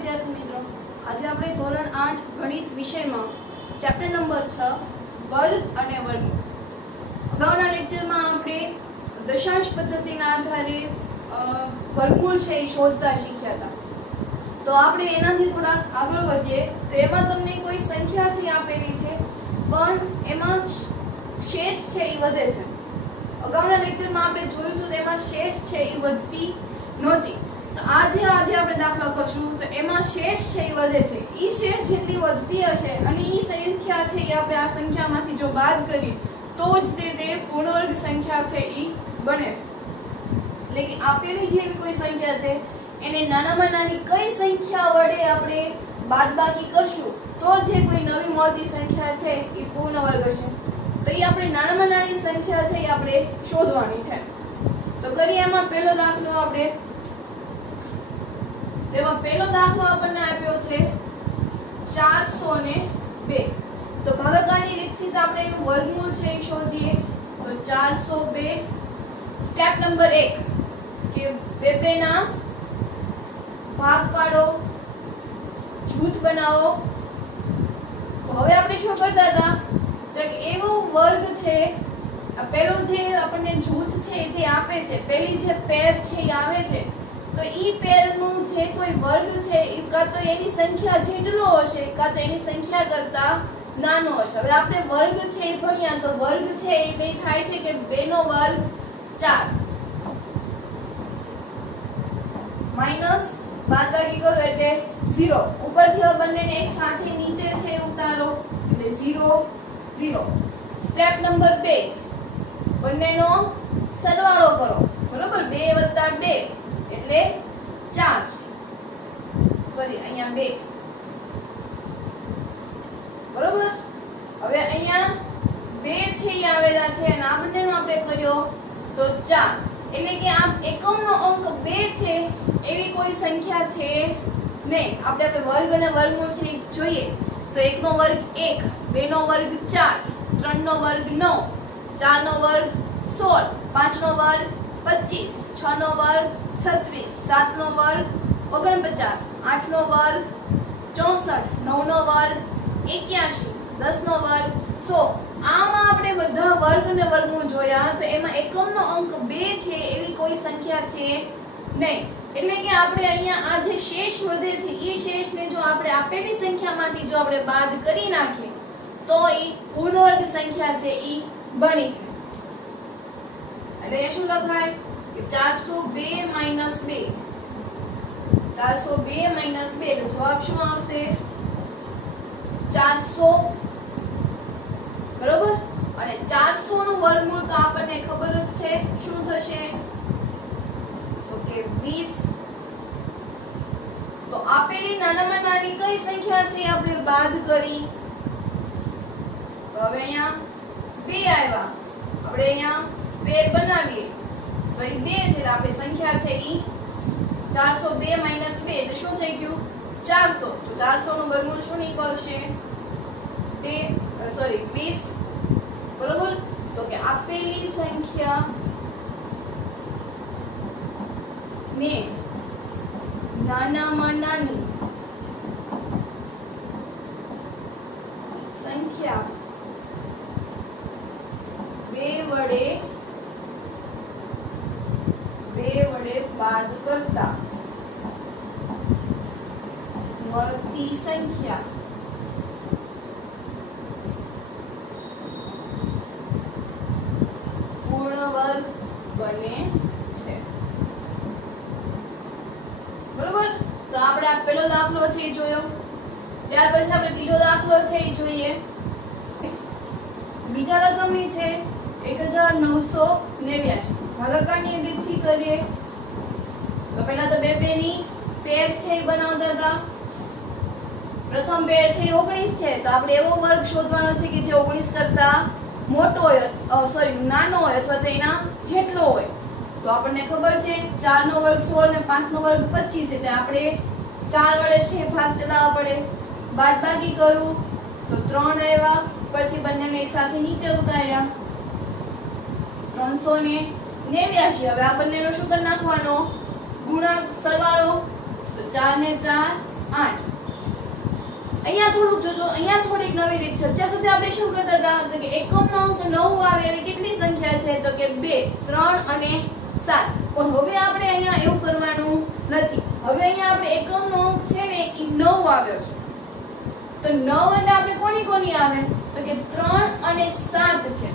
विद्यार्थी मित्रों, आज આપણે ધોરણ 8 ગણિત વિષયમાં ચેપ્ટર નંબર 6 વર્ગ અને વર્ગમૂળ. અગાઉના લેક્ચરમાં આપણે દશાંશ પદ્ધતિના આધારે વર્ગમૂળ છે એ શોધતા શીખ્યા હતા. તો આપણે એનાથી થોડા આગળ વધીએ તો એમાં તમને કોઈ સંખ્યા છે આપેલી છે પણ એમાં શેષ છે એ વધે છે. અગાઉના લેક્ચરમાં આપણે જોયું તો એમાં શેષ છે એ વધતી નહોતી. તો આજે આપણે દાખલો કરશું તો એમાં શેષ છે એ વધે છે. ઈ શેષ જેટલી વધતી હશે અને ઈ સંખ્યા છે એ આપણે આ સંખ્યામાંથી જો બાદ કરીએ તો જ તે પૂર્ણવર્ગ સંખ્યા છે ઈ બને છે. એટલે કે આપેલી જે કોઈ સંખ્યા છે એને નાનામાં નાની કઈ સંખ્યા વડે આપણે બાદબાકી કરશું તો જે કોઈ નવી મળતી સંખ્યા છે એ પૂર્ણવર્ગ હશે. તો એ આપણે નાનામાં નાની સંખ્યા છે એ આપણે શોધવાની છે. તો કરીએ એમાં પહેલો દાખલો આપણે. તેમાં પહેલો દાખલો આપણને આપ્યો છે 402. તો ભાગાકારની રીતથી આપણે એનું વર્ગમૂળ છે એ શોધીએ. તો 402 સ્ટેપ નંબર 1 કે બે ના ભાગ પાડો, જૂથ બનાવો. તો હવે આપણે શું કરતા હતા તો એવો વર્ગ છે પેલો જે આપણને જૂથ છે જે આપે છે, પેલી જે પેર છે એ આવે છે તો ઈ પેર નું જે કોઈ વર્ગ છે એ કાં તો એની સંખ્યા જેટલો હશે કાં તો એની સંખ્યા કરતા નાનો હશે. હવે આપણે વર્ગ છે એ ભણ્યા તો વર્ગ છે એ બે થાય છે કે 2 નો વર્ગ 4 માઈનસ બાદબાકી કરો એટલે 0. ઉપરથી હવે બંનેને એક સાથે નીચે છે ઉતારો એટલે 0 0. સ્ટેપ નંબર 2 બંનેનો સરવાળો કરો. બરોબર, 2 + 2 એટલે 4. ફરી અહીંયા 2. બરોબર, હવે અહીંયા 2 છે એ આવેલા છે અને આ બંનેનો આપણે કર્યો તો 4. એટલે કે આ એકમનો અંક 2 છે એવી કોઈ સંખ્યા છે નહીં. આપણે વર્ગ અને વર્ગમૂળ છે જોઈએ તો 1 નો વર્ગ 1, 2 નો વર્ગ 4, 3 નો વર્ગ 9, 4 નો વર્ગ 16, 5 નો વર્ગ 25, 6 નો વર્ગ 36, 7 નો વર્ગ 49, 8 નો વર્ગ 64, 9 નો વર્ગ 81, 10 નો વર્ગ 100. આમાં આપણે બધા વર્ગ અને વર્ગમૂળ જોયા તો એમાં એકમનો અંક 2 છે એવી કોઈ સંખ્યા છે નહીં. એટલે કે આપણે અહીંયા આ જે શેષ વધે છે એ શેષને જો આપણે આપેલી સંખ્યામાંથી જો આપણે બાદ કરી નાખીએ તો એ પૂર્ણવર્ગ સંખ્યા છે એ બની છે. એટલે એ શું લખાય કે 402 - 2. 402 - 2 એટલે જવાબ શું આવશે 400. બરોબર, અને 400 નું વર્ગમૂળ તો આપણને ખબર જ છે શું થશે તો કે 20. તો આપેલી નાનામાં નાની કઈ સંખ્યા છે આપણે બાદ કરી તો હવે અહીંયા 2 આવ્યા. આપણે અહીંયા પેર બનાવીએ તો એ 2 છે એટલે આપણી સંખ્યા છે ઈ 402 - 2 એટલે શું થઈ ગયું 400. તો 400 નું વર્ગમૂળ શું નીકળશે 20. બરોબર, તો કે આપેલી સંખ્યા ને નાનામાં નાની સંખ્યા 2 વડે બાદ કરતા મળતી સંખ્યા પૂર્ણવર્ગ બને છે. બરોબર, તો આપણે આ પહેલો દાખલો છે એ જોયો. ત્યાર પછી આપણે બીજો દાખલો છે એ જોઈએ. બીજા રકમની છે 1989. ભાગાકારની રીતથી કરીએ તો પહેલા તો બે ની પેર છે એ બનાવતા હતા. પ્રથમ પેર છે 19 છે તો આપણે એવો વર્ગ શોધવાનો છે કે જે 19 કરતા મોટો હોય નાનો હોય અથવા તો એના જેટલો હોય. તો આપણને ખબર છે 4 નો વર્ગ 16 ને 5 નો વર્ગ 25 એટલે આપણે 4 વડે છે ભાગ ચડાવવા પડે. બાદબાકી કરું તો 3 આવ્યા. ઉપરથી બંનેને એક સાથે નીચે ઉતાર્યા 389. હવે આ બંનેનો શું કરી નાખવાનો ગુણાકાર સરવાળો તો 4 ને 4 અહીંયા થોડુંક જોજો, અહીંયા થોડીક નવી રીત છે. અત્યાર સુધી આપણે શું કરતા હતા તો કે એકમનો અંક 9 આવે એવી કેટલી સંખ્યા છે તો કે 2, 3 અને 7. પણ હવે આપણે અહીંયા એવું કરવાનું નથી. હવે અહીંયા આપણે એકમનો અંક છે ને એ 9 આવ્યો છે. તો 9 એટલે આપણે કોની કોની આવે તો કે 3 અને 7 છે.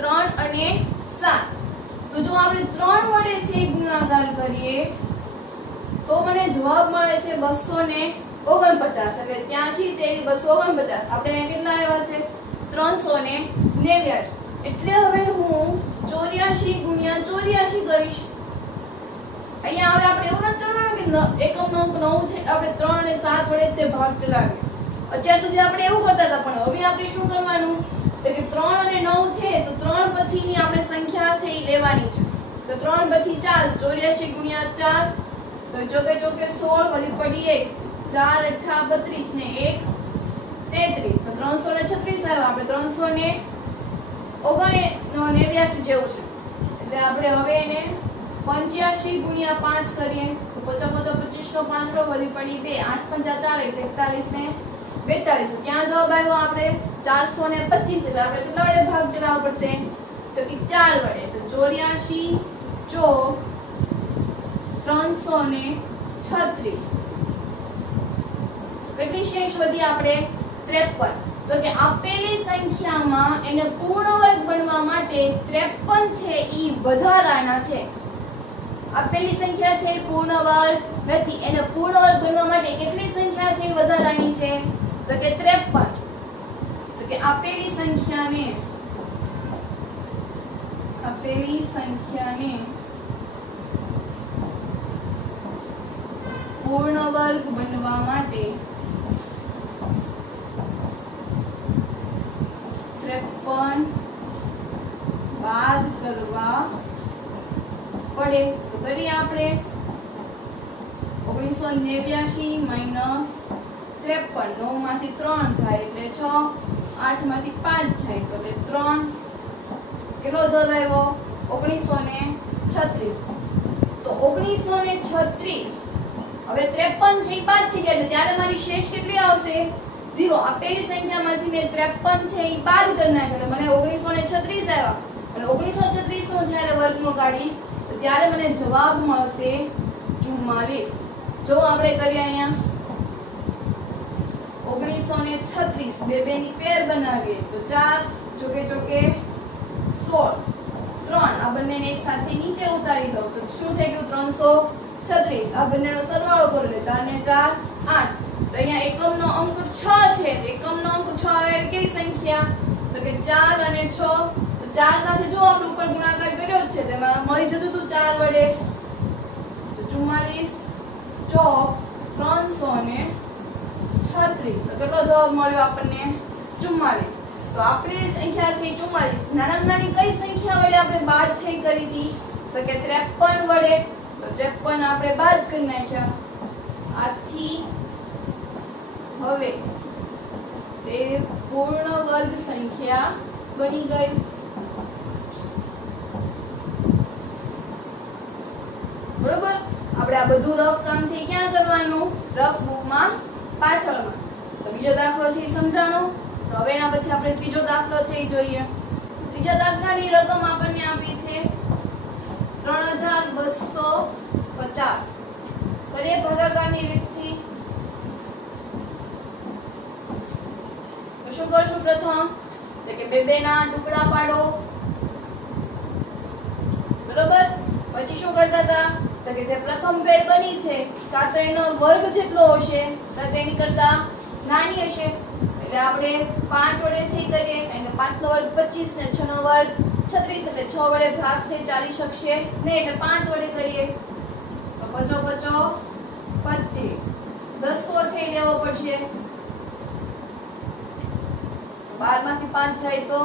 3 અને 7. તો જો આપણે 3 વડે છે ગુણાકાર કરીએ તો મને જવાબ મળે છે 249. એટલે 83 તેરી 249. આપણે અહીંયા કેટલા આવ્યા છે 389. એટલે હવે હું 84 ગુણ્યા 84 કરીશ. અહીંયા હવે આપણે એવું નથી કરવાનું કે એકમનો અંક 9 છે આપણે 3 અને 7 વડે તે ભાગ ચલાવીએ. અત્યાર સુધી આપણે એવું કરતા હતા પણ હવે આપણે શું કરવાનું તો કે 3 અને 9 છે તો 3 પછીની આપણે સંખ્યા છે એ લેવાની છે. તો 3 પછી 4 84 ગુણ્યા 4 તો ચોકે ચોકે 16 વધી પડી 1 4 8 32 ને 1 33. તો 336 આવ્યા. આપણે 389 જેવું છે. એટલે આપણે હવે એને 85 ગુણ્યા 5 કરીએ તો 55 25 નો 5 વધી પડી 2 8 5 40 41 ને 42. ક્યાં જવાબ આવ્યો આપણે 425. એટલે આપણે કેટલા વડે ભાગ ચલાવવો પડશે તો કે 4 વડે. તો 84 ચોક 336. કેટલી શેષ વધી આપણે 53. તો કે આપેલી સંખ્યામાં એને પૂર્ણ વર્ગ બનવા માટે 53 છે ઈ વધારાના છે. આપેલી સંખ્યા છે પૂર્ણ વર્ગ નથી. એને પૂર્ણ વર્ગ બનવા માટે કેટલી સંખ્યા છે વધારાની છે તો કે 53. તો કે આપેલી સંખ્યાને પૂર્ણ વર્ગ બનવા માટે 53 બાદ કરવા પડે. તો કરીએ આપણે 1989 માઈનસ 53. 9 માંથી 3 જાય એટલે 6, 8 માંથી 5 જાય તો એટલે 3. કેટલો જવાબ આવ્યો 1936. તો 1936 હવે 53 છે એ બાદ થઈ ગયા એટલે ત્યારે મારી શેષ કેટલી આવશે 0. આપેલી સંખ્યામાંથી મેં 53 છે એ બાદ કરી નાખ્યો એટલે મને 1936 આવ્યા. અને 1936 નો જ્યારે વર્ગમૂળ કાઢીશ તો ત્યારે મને જવાબ મળશે 44. જો આપણે કરીએ અહીંયા 1936 બે ની પેર બનાવીએ તો 4 ચોકે ચોકે 16 3 આ બંનેને એક સાથે નીચે ઉતારી દઉં તો શું થઈ ગયું 336. આ બંનેનો સરવાળો કરો એટલે 4 ને 4 8. તો અહીંયા એકમનો અંક 6 છે. એકમનો અંક 6 આવે કેવી સંખ્યા તો કે 4 અને 6. તો 4 સાથે જો આપણે ઉપર ગુણાકાર કર્યો જ છે તો એમાં મળી જતું હતું 4 વડે. તો 44 ચોક 336. તો કેટલો જવાબ મળ્યો આપણને 44. તો આપણી સંખ્યા છે 44. નાની કઈ સંખ્યા વડે આપણે બાદ છે કરી હતી તો કે 53 વડે. તો 53 આપણે બાદ કરી નાખ્યા. આથી હવે તે પૂર્ણ વર્ગ સંખ્યા બની ગઈ. બરોબર. આપણે આ બધું રફ કામ છે ક્યાં કરવાનું રફ બુકમાં પાછળમાં. તો બીજો દાખલો છે એ સમજાણો. તો હવે એના પછી આપણે ત્રીજો દાખલો છે એ જોઈએ. તો ત્રીજા દાખલાની રકમ આપણને આપી છે 3250. કરીએ ભાગાકારની રીતથી. તો શું કરશું પ્રથમ તો કે બે ના ટુકડા પાડો. બરોબર. પછી શું કરતા હતા તો કે જે પ્રથમ પેર બની છે કાં તો એનો વર્ગ જેટલો હશે કાં તો એની કરતા નાની હશે. એટલે આપણે 5 વડે છે કરીએ કારણ કે 5 નો વર્ગ 25 ને 6 નો વર્ગ 36 એટલે 6 વડે ભાગ છે ચાલી શકશે નહીં એટલે 5 વડે કરીએ તો 5 25. 10 તો છે લેવો પડશે. 12 માંથી 5 જાય તો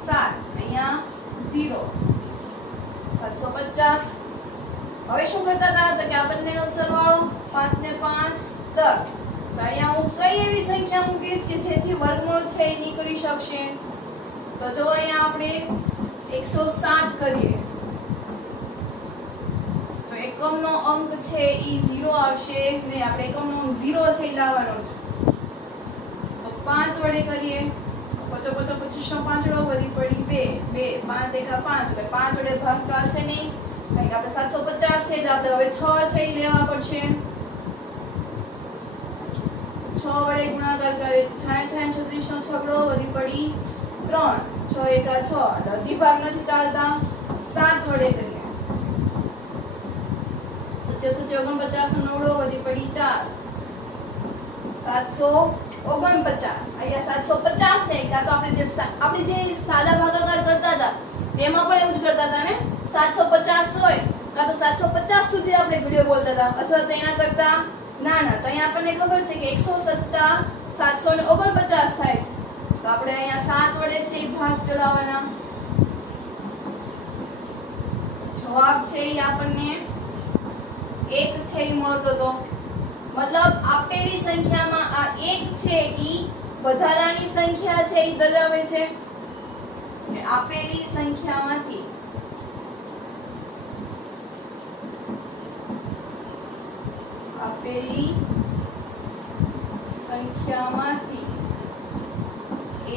7. અહીંયા 0 750. હવે શું કરતા હતા તો કે આ બંનેનો સરવાળો 5 ને 5 10. તો અહીંયા હું કઈ એવી સંખ્યા મૂકીશ કે જેથી વર્ગમૂળ છે એ નીકળી શકશે. તો જો અહીંયા આપણે 107 કરીએ તો એકમનો અંક છે એ 0 આવે આવશે નહીં, આપણે એકમનો 0 છે એ લાવવાનો છે. તો 5 વડે કરીએ, 5 5 25 નો 5 વધી પડી 2 2 5 એકા 5, એટલે 5 વડે ભાગ ચાલશે નહીં, કારણ કે આપણે 750 છે એટલે આપણે હવે 6 છે એ લેવા પડશે. 6 વડે ગુણાકાર કરે 66 36 નો છગડો વધી પડી 3 6 એકા 6, એટલે હજી ભાગ નથી ચાલતા. 7 વડે કરીએ, 749 નો 9 વધી પડી 4 749. અહીંયા 750 છે, કાં તો આપણે જે સાદા ભાગાકાર કરતા હતા તેમાં પણ એવું જ કરતા હતા ને, 750 હોય કાં તો 750 સુધી આપણે ઘડીઓ બોલતા હતા, અથવા તો એના કરતા નાના. તો અહીંયા આપણને ખબર છે કે 107 749 થાય છે, તો આપણે અહીંયા 7 વડે છે ભાગ ચડાવવાના. જવાબ છે એ આપણને 1 છે એ મળતો હતો. મતલબ આપેલી સંખ્યામાં આ 1 છે ઈ વધારાની સંખ્યા છે ઈ દર્શાવે છે. આપેલી સંખ્યામાંથી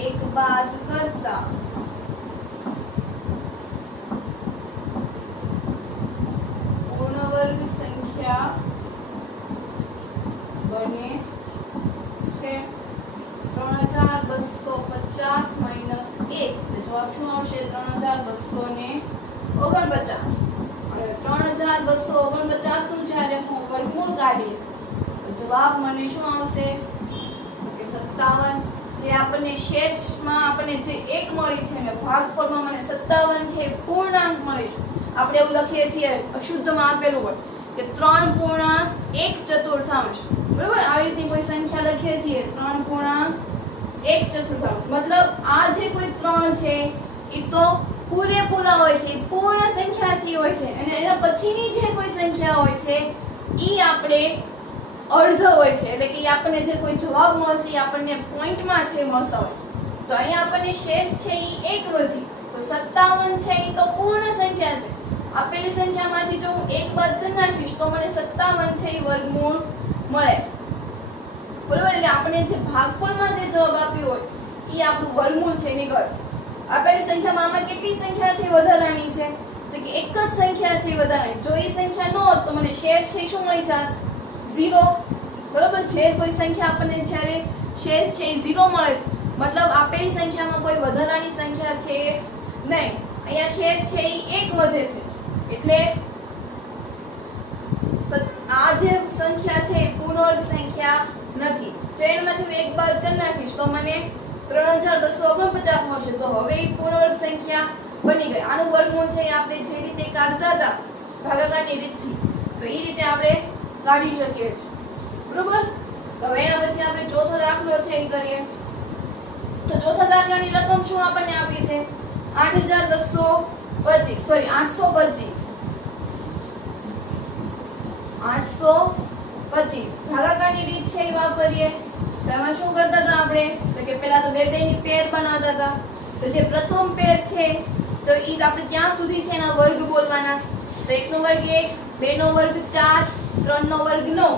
એક બાદ કરતા પૂર્ણ વર્ગ સંખ્યા બને છે 3250 માઈનસ 1, એટલે જવાબ શું આવશે? 3249. અને 3249 નું જ્યારે હું વર્ગમૂળ કાઢીશ તો જવાબ મને શું આવશે? કે 57. જે આપણને શેષમાં આપણને જે 1 મળી છે ને ભાગફળમાં મને 57 છે પૂર્ણાંક મળી છે. આપણે એવું લખીએ છીએ અશુદ્ધમાં આપેલું હોય કે 3.1 ચતુર્થાંશ, બરોબર? આવી રીતની કોઈ સંખ્યા લખીએ છીએ 3.1 ચતુર્થાંશ, મતલબ આ જે કોઈ 3 છે એ તો પૂરેપૂરા હોય છે, પૂર્ણ સંખ્યા છે હોય છે, અને એના પછીની જે કોઈ સંખ્યા હોય છે ઈ આપણે અર્ધ હોય છે, એટલે કે આપણને જે કોઈ જવાબ મળશે એ આપણને પોઈન્ટમાં છે મળતા હોય છે. તો અહીંયા આપણને શેષ છે ઈ 1 વધી, તો 57 છે ઈ તો પૂર્ણ સંખ્યા છે. આપેલી સંખ્યામાંથી જો હું 1 બાદ કરી નાખીશ તો મને 57 છે ઈ વર્ગમૂળ મળે છે, બરોબર? એટલે આપણે જે ભાગફળમાં જે જવાબ આપ્યો હોય ઈ આપણું વર્ગમૂળ છે નીકળશે. આપેલી સંખ્યામાં આમાં કેટલી સંખ્યા છે વધારાની છે? તો કે એક જ સંખ્યા છે વધારાની. જો એ સંખ્યા ન હોત તો મને શેષ છે શું મળી જાત? 0, બરોબર? જે કોઈ સંખ્યા આપણને જ્યારે શેષ છે એ 0 મળે છે, મતલબ આપેલી સંખ્યામાં કોઈ વધારાની સંખ્યા છે નહીં. અહીંયા શેષ છે એ 1 વધે છે, એટલે આ જે સંખ્યા છે એ પૂર્ણ વર્ગ સંખ્યા નથી. જો એમાંથી 1 બાદ કરી નાખીશ તો મને 3249 મળશે. તો હવે એ પૂર્ણ વર્ગ સંખ્યા બની ગઈ. આનું વર્ગમૂળ છે આપણે જે રીતે કાઢતા હતા ભાગાકારની રીતથી, તો એ રીતે આપણે કાઢી શકીએ છીએ, બરોબર? હવે એના પછી આપણે ચોથો દાખલો છે એ કરીએ. તો ચોથા દાખલાની રકમ શું આપણને આપી છે? 825 ભાગાકારની રીત છે એ વાપરીએ. તો એમાં શું કરતા હતા આપણે? તો કે પહેલા તો બે ની પેર બનાવતા હતા. તો જે પ્રથમ પેર છે તો ઈ આપણે ત્યાં સુધી છે એના વર્ગ બોલવાના. તો 1 નો વર્ગ 1, 2 નો વર્ગ 4, 3 નો વર્ગ 9,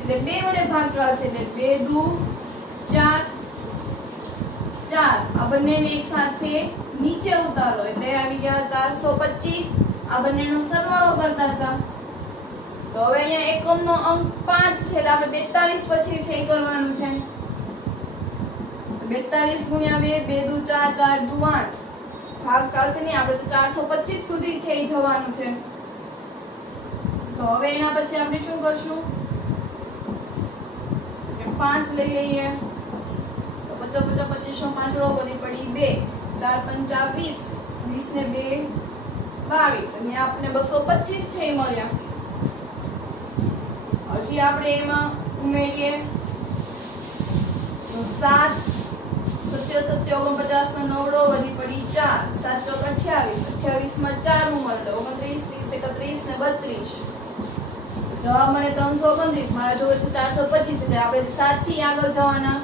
એટલે 2 વડે ભાગ ચાલશે, એટલે 2 દુ 4 4. આ બંનેને એક સાથે નીચે ઉતારો એટલે આવી ગયા 425. આ બંનેનો સરવાળો કરતા હતા. તો હવે અહીંયા એકમનો અંક 5 છે એટલે આપણે 42 પછી છે એ કરવાનું છે. 42 ગુણ્યા 2, 2 દુ 4, 4 દુ 8. ભાગ ચાલશે નહીં, આપણે તો 425 સુધી છે એ જવાનું છે. તો હવે એના પછી આપણે શું કરશું? 5 લઈ લઈએ. તો 50 25 5 વધી પડી 2, 4 5 20, 20 ને 2 22, અને આપણે 225 છે એ મળ્યા. હજી આપણે એમાં ઉમેરીએ તો 7 7 49 નો 9 વધી પડી 4, 7 ચોક 28, 28 માં 4 નું મળે 29, 30 31 ને 32. જવાબ મને 329. મારા જોવે છે 425, એટલે આપણે 7 થી આગળ જવાના.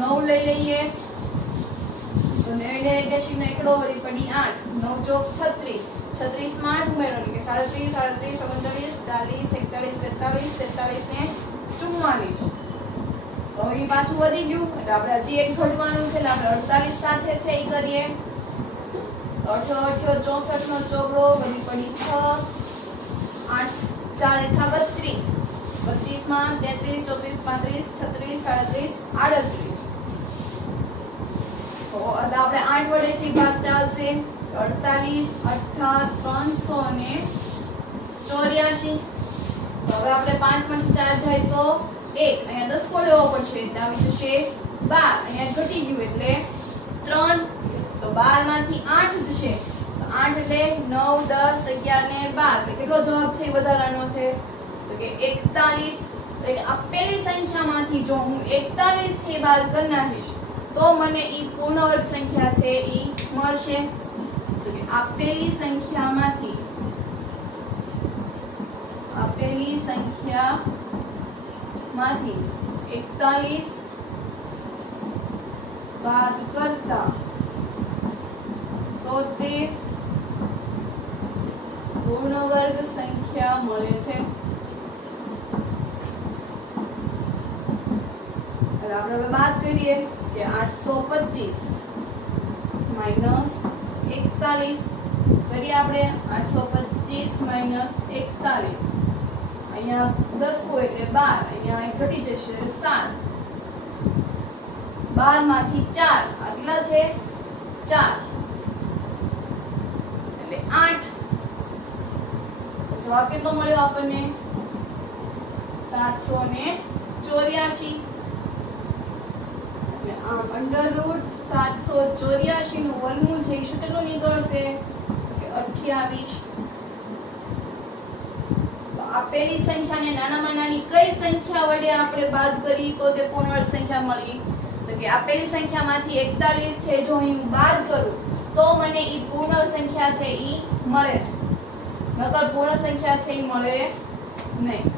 9 લઈ લઈએ તો 9 ને 81 નો એકડો વધી પડી 8, 9 ચોક 36, 36 માં 8 ઉમેરો એટલે કે 37 38 39 40 41 42 43 43 ને 44 તો અહીં પાછું વધી ગયું એટલે આપણે હજી એક ઘટવાનું છે એટલે આપણે 48 સાથે છે એ કરીએ 8 8 64 નો ચોગડો વધી પડી 6 8 4 8 32 32 માં 33 34 35 36 37 38 તો હવે આપણે 8 વડે છે ભાગ ચાલશે 48 18 384 તો હવે આપણે 5 માંથી 4 જાય તો 1 અહીંયા 10 કો લેવો પડશે એટલે આવી જશે 12 અહીંયા ઘટી ગયું એટલે 3 તો 12 માંથી 8 જશે તો 8 એટલે 9 10 11 ને 12 કેટલો જવાબ છે વધારાનો છે તો કે 41 એટલે આપેલી સંખ્યામાંથી જો હું 41 થી બાદ કરી નાખીશ તો મને ઈ પૂર્ણ વર્ગ સંખ્યા છે ઈ મળશે તો કે આપેલી સંખ્યામાંથી માંથી 41 બાદ કરતા તો તે પૂર્ણ વર્ગ સંખ્યા મળે છે આપણે હવે વાત કરીએ કે 825 માઈનસ 41 કરીએ આપણે 825 માઈનસ 41 અહીંયા 10 હોય એટલે 12 અહીંયા એક ઘટી જશે 7 12 માંથી 4 આગલા છે 4 એટલે 8 જવાબ કેટલો મળ્યો આપણને 784 આમ અંડર રૂટ 784 નું વર્ગમૂળ છે શું કેટલું નીકળશે કે 28 તો આપેલી સંખ્યાને નાનામાં નાની કઈ સંખ્યા વડે આપણે બાદ કરી તો તે પૂર્ણ વર્ગ સંખ્યા મળી તો કે આપેલી સંખ્યામાંથી 41 છે જો હું બાદ કરું તો મને ઈ પૂર્ણ સંખ્યા છે ઈ મળે છે નકર પૂર્ણ સંખ્યા છે ઈ મળે નહીં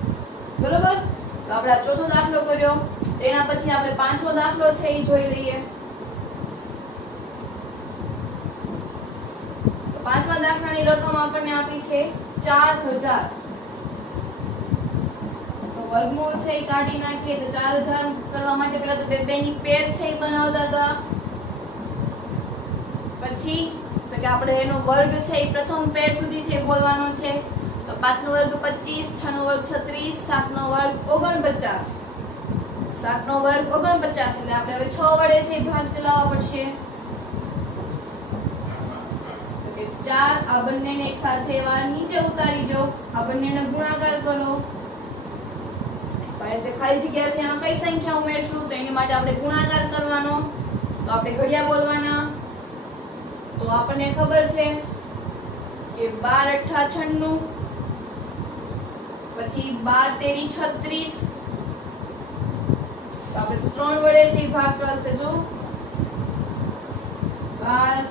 બરોબર તો આપણે ચોથો દાખલો કર્યો તેના પછી આપણે પાંચમો દાખલો છે એ જોઈ લઈએ તો પાંચમા દાખલાની રકમ આપણને આપી છે 4000 તો વર્ગમૂળ છે એ કાઢી નાખીએ તો 4000 કરવા માટે પહેલા તો બેની પેર છે એ બનાવતા હતા પછી તો કે આપણે એનો વર્ગ છે એ પ્રથમ પેર સુધી છે બોલવાનો છે તો 5 નો વર્ગ 25 6 નો વર્ગ 36 7 નો વર્ગ 49 7 નો વર્ગ 49 એટલે આપણે હવે 6 વડે છે ભાગ ચલાવવા પડશે તો કે 4 આ બંનેને એક સાથે એવા નીચે ઉતારી દો આ બંનેનો ગુણાકાર કરો જે ખાલી જગ્યા છે એમાં કઈ સંખ્યા ઉમેરશું તો એની માટે આપણે ગુણાકાર કરવાનો તો આપણે ઘડિયા બોલવાના તો આપણને ખબર છે કે 12 8 96 પછી 12 તેરી 36 તો આપણે 3 વડે છે ભાગ ચાલશે જો 12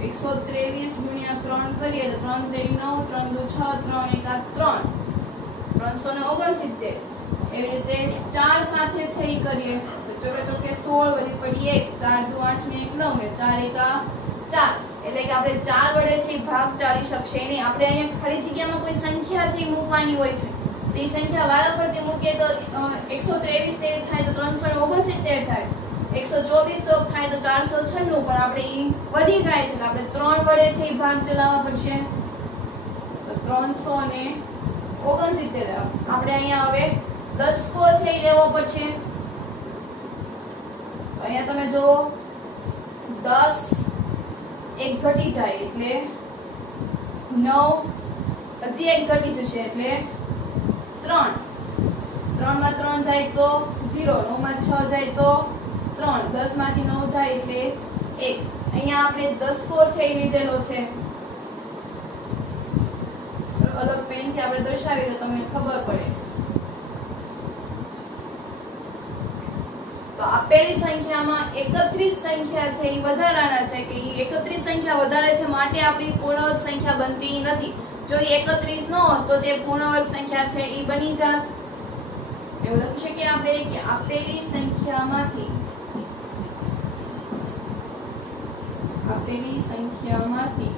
123 ગુણ્યા 3 કરીએ તો 3 તેરી 9 3 દુ 6 3 એકા 3 369 એવી રીતે 4 સાથે છે ઈ કરીએ તો ચોકે ચોકે 16 વધી પડી 1 4 દુ 8 ને 1 9 ને 4 એકા 4 એટલે કે આપણે 4 વડે છે ભાગ ચાલી શકશે નહીં આપણે અહીંયા ખાલી જગ્યામાં કોઈ સંખ્યા છે મૂકવાની હોય છે તો એ સંખ્યા વારાફરતી મૂકીએ તો 123 તેરી થાય તો 369 થાય 124 તો થાય તો 496 પણ આપણે ઈ વધી જાય છે એટલે આપણે 3 વડે છે ભાગ ચલાવવા પડશે તો 369 આપણે અહીંયા હવે 10 કો છે ઈ લેવો પડશે તો અહીંયા તમે જો 10 એક ઘટી જાય એટલે 9 હજી એક ઘટી જશે એટલે 3 માં 3 જાય તો 0 9 માં 6 જાય તો 3 10 માંથી 9 જાય એટલે 1 અહીંયા આપણે 10 કો છે એ લીધેલો છે અલગ પેન થી આપણે દર્શાવીએ તો તમને ખબર પડે તો આપેલી સંખ્યામાં 31 સંખ્યા છે એ વધારાના છે કે 31 સંખ્યા વધારે છે માટે આપણી પૂર્ણ વર્ગ સંખ્યા બનતી નથી જો 31 ન હોત તો તે પૂર્ણ વર્ગ સંખ્યા છે એ બની જાત એવું લખી શકીએ આપણે કે આપેલી સંખ્યામાંથી 31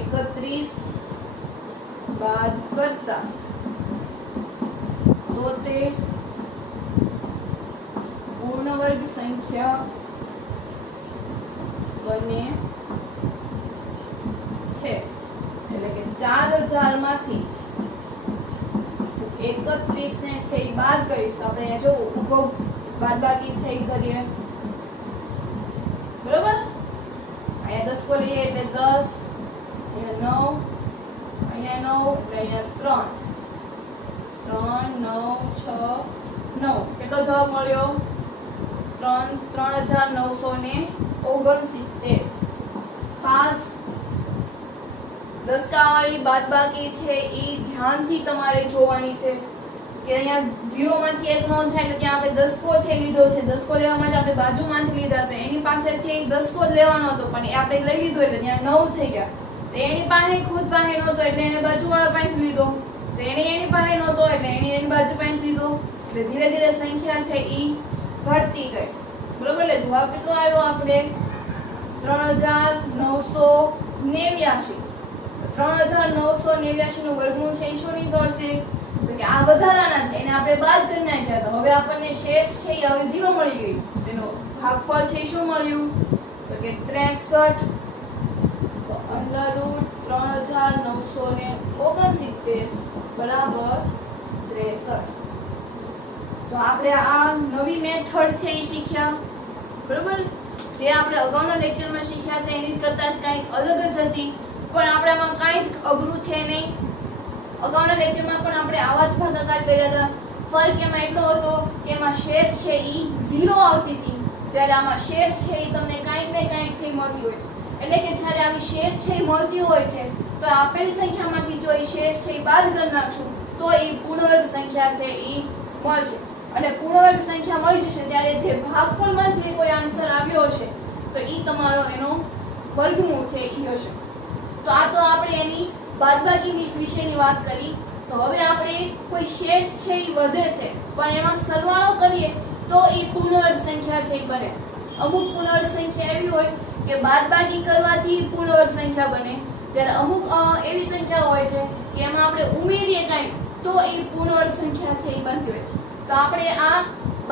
31 બાદ કરતા તો તે પૂર્ણ વર્ગ સંખ્યા બને છે। એટલે કે 4000 માંથી 31 ને છે એ બાદ કરીશ તો આપણે જો ઉભો બાદબાકી છે એ કરીએ બરોબર। અહીંયા 10 કો લઈએ એટલે 10, અહીંયા 9, અહીંયા 9 એટલે અહીંયા 3 3 9 6 9 કેટલો જવાબ મળ્યો 3969 ખાસ દસકાવાળી બાદબાકી છે એ ધ્યાનથી તમારે જોવાની છે કે અહીંયા 0 માંથી 1 નો થાય એટલે ત્યાં આપણે દસકો છે લીધો છે। દસકો લેવા માટે આપણે બાજુમાંથી લીધા તો એની પાસેથી દસકો લેવાનો હતો પણ એ આપણે લઈ લીધો એટલે ત્યાં 9 થઈ ગયા। તો એની પાસે ખુદ પાસે નહોતો એટલે એને બાજુવાળા પાસે લીધો તો એની પાસે નહોતો એટલે એની બાજુ પાસે લીધો એટલે ધીરે ધીરે સંખ્યા છે એ ઘટતી ગઈ બરોબર। એટલે જવાબ કેટલો આવ્યો આપણે 3989 3989 નું વર્ગમૂળ છે એ શું નીકળશે તો કે આ વધારાના છે એને આપણે બાદ કરી નાખ્યા તો હવે આપણને શેષ છે એ હવે 0 મળી ગયું એનો ભાગફળ છે શું મળ્યું તો કે 63 તો √3969 બરાબર 63। તો આપણે આ નવી મેથડ છે એ શીખ્યા બરોબર। જે આપણે અગાઉના લેક્ચરમાં શીખ્યા હતા એની કરતા જ કંઈક અલગ જ હતી પણ આપણામાં કાંઈ જ અઘરું છે નહીં। અગાઉના લેક્ચરમાં પણ આપણે આવા જ ભાગાકાર કર્યા હતા। ફરક એમાં એટલો હતો કે એમાં શેષ છે એ 0 આવતી હતી જ્યારે આમાં શેષ છે એ તમને કાંઈક ને કાંઈક છે મળતી હોય છે। એટલે કે જ્યારે આવી શેષ છે એ મળતી હોય છે તો આપેલી સંખ્યામાંથી જો એ શેષ છે એ બાદ કરી નાખશું તો એ પૂર્ણ વર્ગ સંખ્યા છે એ મળશે અને પૂર્ણ વર્ગ સંખ્યા મળી જશે ત્યારે જે ભાગફળમાં જે કોઈ આન્સર આવ્યો હશે તો એ તમારો એનો વર્ગમૂળ છે એ હશે। તો આ તો આપણે એની બાદબાકી વિશેની વાત કરી। તો હવે આપણે કોઈ શેષ છે એ વધે છે પણ એમાં સરવાળો કરીએ તો એ પૂર્ણ વર્ગ સંખ્યા છે એ બને છે। અમુક પૂર્ણ વર્ગ સંખ્યા એવી હોય કે બાદબાકી કરવાથી પૂર્ણ વર્ગ સંખ્યા બને જ્યારે અમુક એવી સંખ્યા હોય છે કે એમાં આપણે ઉમેરીએ કાંઈ તો એ પૂર્ણ વર્ગ સંખ્યા છે એ બનતી હોય છે। તો આપણે આ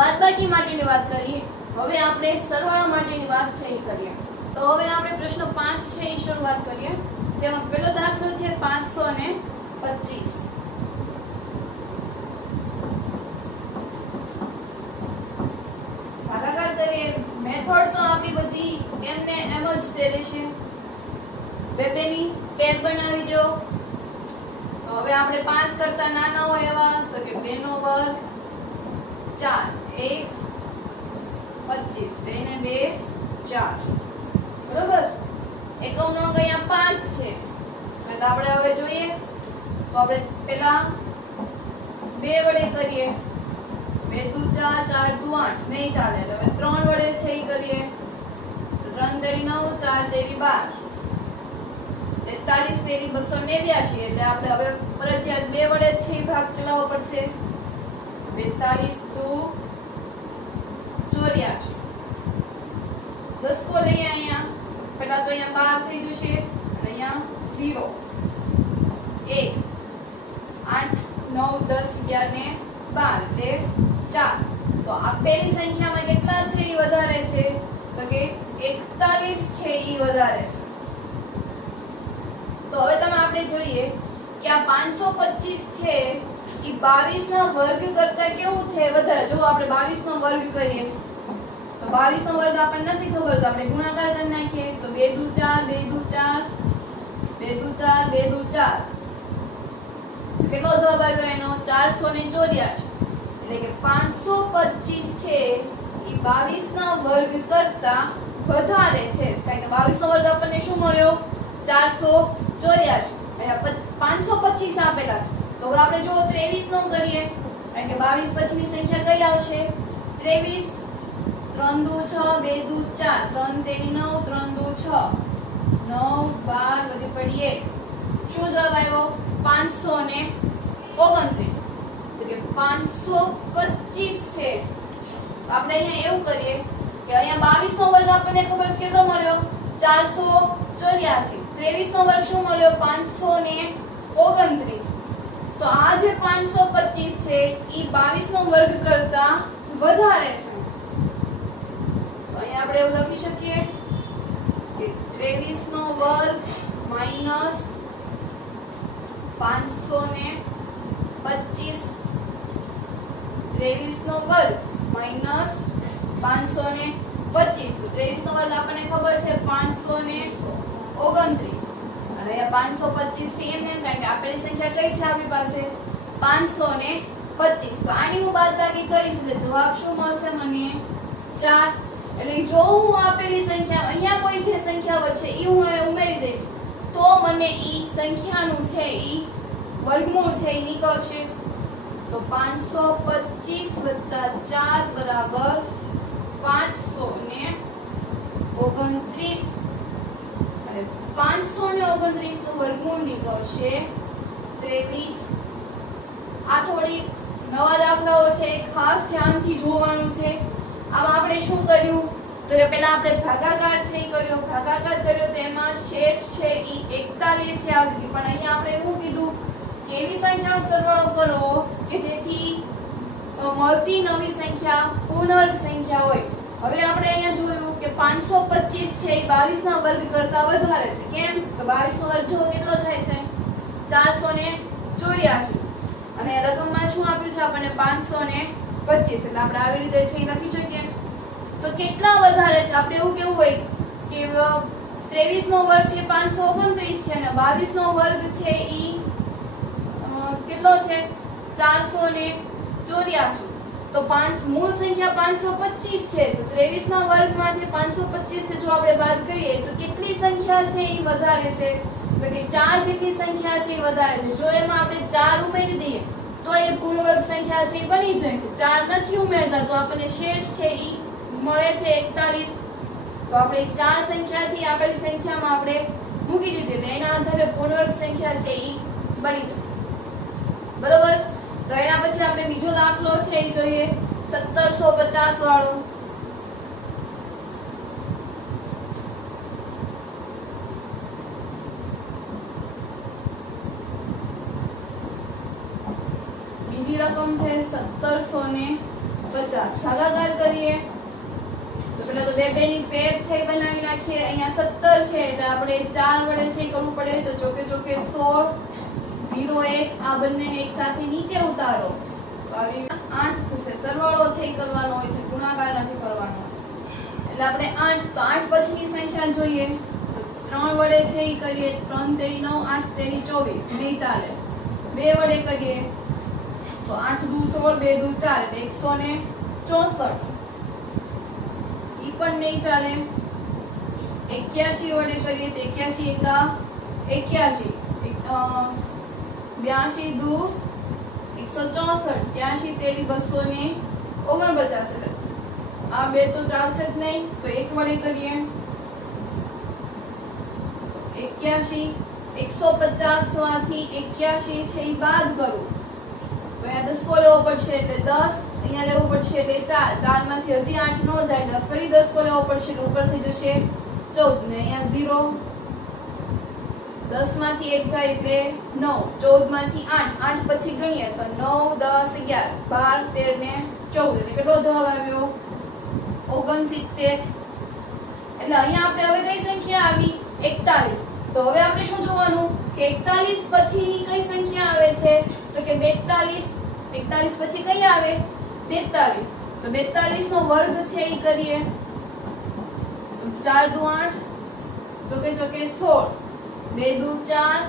બાદબાકી માટેની વાત કરીએ હવે આપણે સરવાળા માટેની વાત છે એ કરીએ। તો હવે આપણે પ્રશ્ન 5 છે એ શરૂઆત કરીએ। તેમાં પહેલો દાખલો છે 525 ભાગાકાર કરીએ। મેથડ તો આપણી બધી એમને એમ જ તે રહેશે। બેની પેર બનાવી દો તો હવે આપણે 5 કરતા નાના હોય એવા તો કે 2 નો વર્ગ 4 1 25 2 ને 2 4 બરોબર। એકમ નો અંક અહીંયા 5 છે એટલે આપણે હવે જોઈએ તો આપણે પહેલા 2 વડે કરીએ 2 દુ 4 4 દુ 8 નહીં ચાલે એટલે હવે 3 વડે છે એ કરીએ 3 તેરી 9 4 તેરી 12 43 તેરી 289 એટલે આપણે હવે ફરજિયાત 2 વડે છે ભાગ ચલાવવો પડશે 42 દુ 84 10 કો લઈએ અહીંયા પહેલા તો અહીંયા 12 થઈ જશે અને અહીંયા 0 1 8 9 10 11 ને 12 એટલે 4 તો આપેલી સંખ્યામાં કેટલા છે એ વધારે છે તો કે 41 છે એ વધારે છે। તો હવે તમે આપણે જોઈએ કે આ 525 છે એ 22 ના વર્ગ કરતા કેવું છે વધારે। જો આપણે 22 નો વર્ગ કરીએ તો 22 નો વર્ગ આપણને નથી ખબર તો આપણે ગુણાકાર કરી નાખીએ તો 2 દુ 4 2 દુ 4 2 દુ 4 2 દુ 4 કેટલો જવાબ આવ્યો એનો 484 એટલે કે 525 છે એ 22 ના વર્ગ કરતા વધારે છે કારણ કે 22 નો વર્ગ આપણને શું મળ્યો 484 અને 525 આપેલા છે તો હવે આપણે જો 23 નો કરીએ કારણ કે 22 પછીની સંખ્યા કઈ આવશે 23 3 દુ 6 2 દુ 4 3 તેરી 9 3 દુ 6 9 12 વધી પડી 1 શું જવાબ આવ્યો 529 તો કે 525 છે આપણે અહીંયા એવું કરીએ કે અહીંયા 22 નો વર્ગ આપણને ખબર છે કેટલો મળ્યો 484 23 નો વર્ગ શું મળ્યો 529. તો આ જે 525 છે ઈ 22 નો વર્ગ કરતા વધારે છે. તો અહીં આપણે એવું લખી શકીએ કે 23 નો વર્ગ માઈનસ 525, 23 નો વર્ગ માઈનસ 525. તો 23 નો વર્ગ આપણને ખબર છે 529 અને અહીંયા 525 છે એમ કારણ કે આપેલી સંખ્યા કઈ છે આપણી પાસે 525. તો આની હું બાદબાકી કરીશ એટલે જવાબ શું મળશે મને 4. એટલે જો હું આપેલી સંખ્યા અહીંયા કોઈ જે સંખ્યા વચ્ચે ઈ હું ઉમેરી દઈશ તો મને ઈ સંખ્યાનું છે ઈ વર્ગમૂળ છે ઈ નીકળશે. તો 525 + 4 બરાબર 529 અને 529 નું વર્ગમૂળ નીકળશે 23. આ થોડી નવા દાખલાઓ છે ખાસ ધ્યાનથી જોવાનું છે. આમાં આપણે શું કર્યું તો કે પહેલા આપણે ભાગાકાર છે કર્યો તો એમાં શેષ છે ઈ 41 છે આવી પણ અહીંયા આપણે શું કીધું કે એવી સંખ્યાનો સરવાળો કરો કે જેથી મળતી નવી સંખ્યા પૂર્ણાંક સંખ્યા હોય. હવે આપણે અહીંયા જોયું કે 525 છે એ 22 ના વર્ગ કરતા વધારે છે. કેમ તો 22 નો વર્ગ જો કેટલો થાય છે 484 અને રકમમાં શું આપ્યું છે આપણને 525 એટલે આપણે આવી રીતે છે લખી શકીએ. તો કેટલા વધારે છે આપણે એવું કેવું હોય કે 23 નો વર્ગ છે 529 છે અને 22 નો વર્ગ છે ઈ કેટલો છે 484. તો મૂળ સંખ્યા 525 છે તો 23 ના વર્ગમાંથી 525 જો આપણે બાદ કરીએ તો કેટલી સંખ્યા છે ઈ વધારે છે તો કે 4 જેટલી સંખ્યા છે ઈ વધારે છે. જો એમાં આપણે 4 ઉમેરી દઈએ તો એ પૂર્ણ વર્ગ સંખ્યા છે બની જાય. 4 નથી ઉમેરતા તો આપણને શેષ છે ઈ મળે છે 41. તો આપણે 4 સંખ્યા છે આપેલી સંખ્યામાં આપણે મૂકી દીધી એટલે એના આધારે પૂર્ણ વર્ગ સંખ્યા છે ઈ બની જાય. બરોબર. તો એના પછી આપણે બીજો દાખલો છે એ જોઈએ 1750 વાળો. બીજી રકમ છે 1750. ભાગાકાર કરીએ તો પેલા તો બે ની પેર છે બનાવી નાખીએ. અહીંયા 17 છે એટલે આપણે 4 વડે છે કરવું પડે તો ચોકે 16 0 1 આ બંને એક સાથે નીચે ઉતારો તો આવી 8 થશે. સરવાળો છે એ કરવાનો હોય છે ગુણાકાર નથી કરવાનો. એટલે આપણે 8 તો 8 પછીની સંખ્યા જોઈએ તો 3 વડે છે એ કરીએ 3 તેરી 9 8 તેરી 24 નહીં ચાલે. 2 વડે કરીએ તો 8 દુ 16 2 દુ 4 એટલે 164 ઈ પણ નહીં ચાલે. 81 વડે કરીએ તો 81 એકા 81 82 દુ 164 83 તેરી 249. આ બે તો ચાલશે જ નહીં તો 1 વડે કરીએ 81 150 માંથી 81 છે એ બાદ કરું તો અહીંયા 10 લેવો પડશે એટલે 10 અહીંયા લેવું પડશે એટલે 4 4 માંથી હજી 8 નો જાય એટલે ફરી 10 લેવો પડશે એટલે ઉપર થઈ જશે 14 ને અહીંયા 0 10 માંથી 1 જાય એટલે 9 14 માંથી 8 8 પછી ગણીએ તો 9 10 11 12 13 ને 14 એટલે કેટલો જવાબ આવ્યો 69. એટલે અહીંયા આપણે હવે કઈ સંખ્યા આવી 41. તો હવે આપણે શું જોવાનું કે 41 પછીની કઈ સંખ્યા આવે છે તો કે 42. 41 પછી કઈ આવે 42. તો 42 નો વર્ગ છે એ કરીએ 4 દુ 8 ચોકે 16 2 દુ 4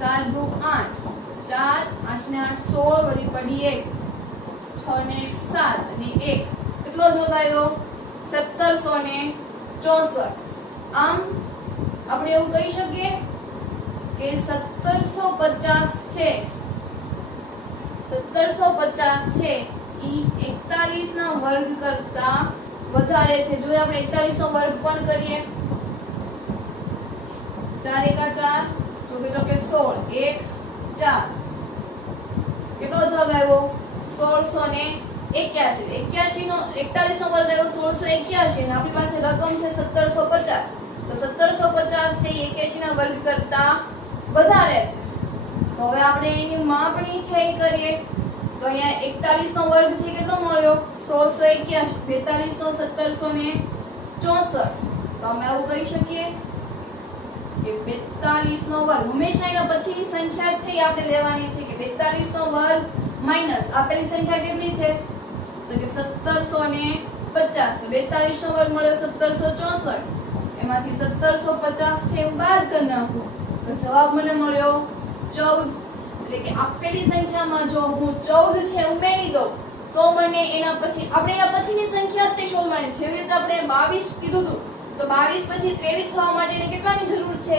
4 દુ 8 4 8 ને 8 16 વળી પડી 1 6 ને 1 7 અને 1 કેટલો જવાબ આવ્યો 1764. આમ આપણે એવું કહી શકીએ કે 1750 છે 1750 છે ઈ 41 ના વર્ગ કરતા વધારે છે. જો આપણે 41 નો વર્ગ પણ કરીએ 4 એકા 4 ચોકે ચોકે 16 1 4 કેટલો જવાબ આવ્યો 1681. 81 નો 41 નો વર્ગ આવ્યો 1681 અને આપણી પાસે રકમ છે 1750. તો તો 1750 છે 81 ના વર્ગ કરતા વધારે છે. તો હવે આપણે એની માપણી છે એ કરીએ. તો અહીંયા 41 નો વર્ગ છે કેટલો મળ્યો? 1681. 42 નો 1764. તો અમે આવું કરી શકીએ કે 42 નો વર્ગ હંમેશા એના પછીની સંખ્યા છે એ આપણે લેવાની છે કે 42 નો વર્ગ માઈનસ આપેલી સંખ્યા કેટલી છે? તો કે 1750. તો 42 નો વર્ગ મળે 1764. એમાંથી 1750 છે હું બાદ કરી નાખું તો જવાબ મને મળ્યો 14. એટલે કે આપેલી સંખ્યામાં જો હું 14 છે ઉમેરી દઉં તો મને એના પછી આપણે એના પછીની સંખ્યા તે શોધવાની છે. જેવી રીતે આપણે 22 કીધું હતું તો 22 પછી 23 થવા માટે કેટલાની જરૂર છે?